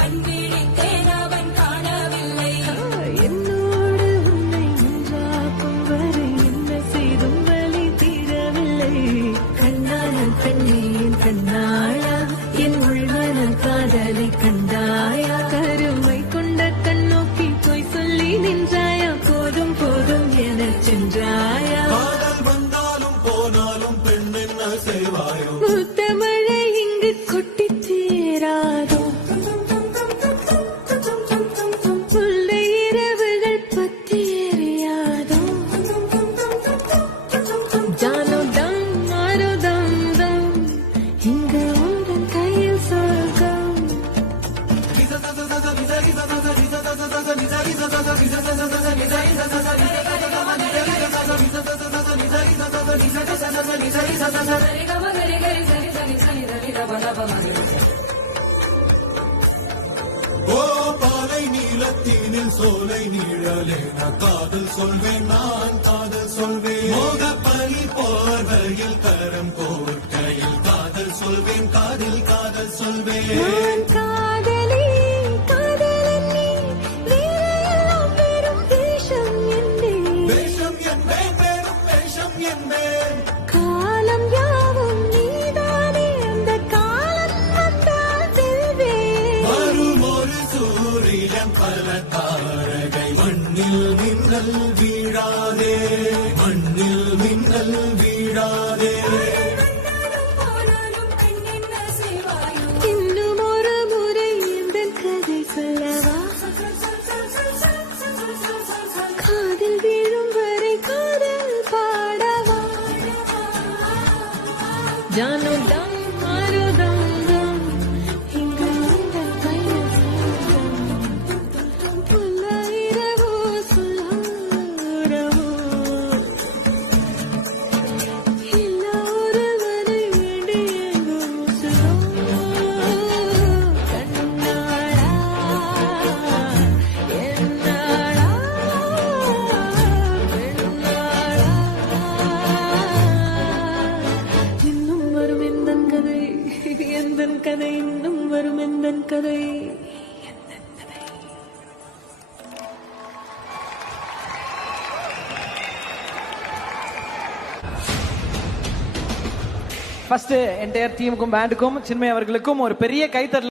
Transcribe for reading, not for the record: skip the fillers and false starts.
கண்விழித்தேன் அவன் காணவில்லை. என்னோடு உன்னை ஒன்றாக்கும் வரை என்ன செய்தும் வலி தீரவில்லை. கண்ணான பெண்ணேன் கண்ணாளா என் உள்மன காதலை கண்டாயா. கருமை கொண்ட கண்ணோக்கி போய் சொல்லி நின்றாயா. போதும் போதும் என சென்றாயா. காதல் வந்தாலும் போனாலும் பெண் என்ன செய்வாயோ. முத்தமழை இங்கு கொட்டி தீராதோ. முல்லை இரவுகள் பற்றி எரியாதோ. ஜானோ தம் மாரோ தம் தம் இங்கு உந்தன் கையில் சொர்க்கம். ஓ பாலை நீலத்தீனில் சோலை நீழலே காதல் சொல்வேன் நான் காதல் சொல்வேன். மோக பனி போர்வையில் கரம் கோர்க்கையில் காதல் சொல்வேன் காதல் காதல் சொல்வேன். நான் காதலி காதலன் நீ வேறையெல்லாம் பெரும் வேஷம் என்பேன். வேஷம் என்பேன் பெரும் வேஷம் என்பேன். காலம் யாவும் நீதானே அந்த காலம் வந்தால் வெல்வேன். வரும் ஒரு சூரியன் பல தாரகை மண்ணில் மின்னல் வீழாதே மண்ணில் மின்னல் வீழாதே. போனாலும் பெண் என்ன செய்வாயோ. இன்னும் ஒரு முறை எந்தன் கதை சொல்லவா. காதில் வீழும் வரை காதல் பாடவா. ஜானோ தம் மாரோ தம் தம் இங்கு உந்தன் கையில் சொர்க்கம். புல்லாயிரவோ சொல்லாரவோ இல்லா ஒருவரை வேண்டி எங்கும் சுகம். கண்ணாளா என்னாளா பெண்ணாளா. இன்னும் வரும் எந்தன் கதை எந்தன் கதை இன்னும் வரும் எந்தன் கதை. ஃபர்ஸ்ட் என்டையர் டீமுக்கும் பேண்டுக்கும் சின்மய் அவர்களுக்கும் ஒரு பெரிய கைத்தறல்.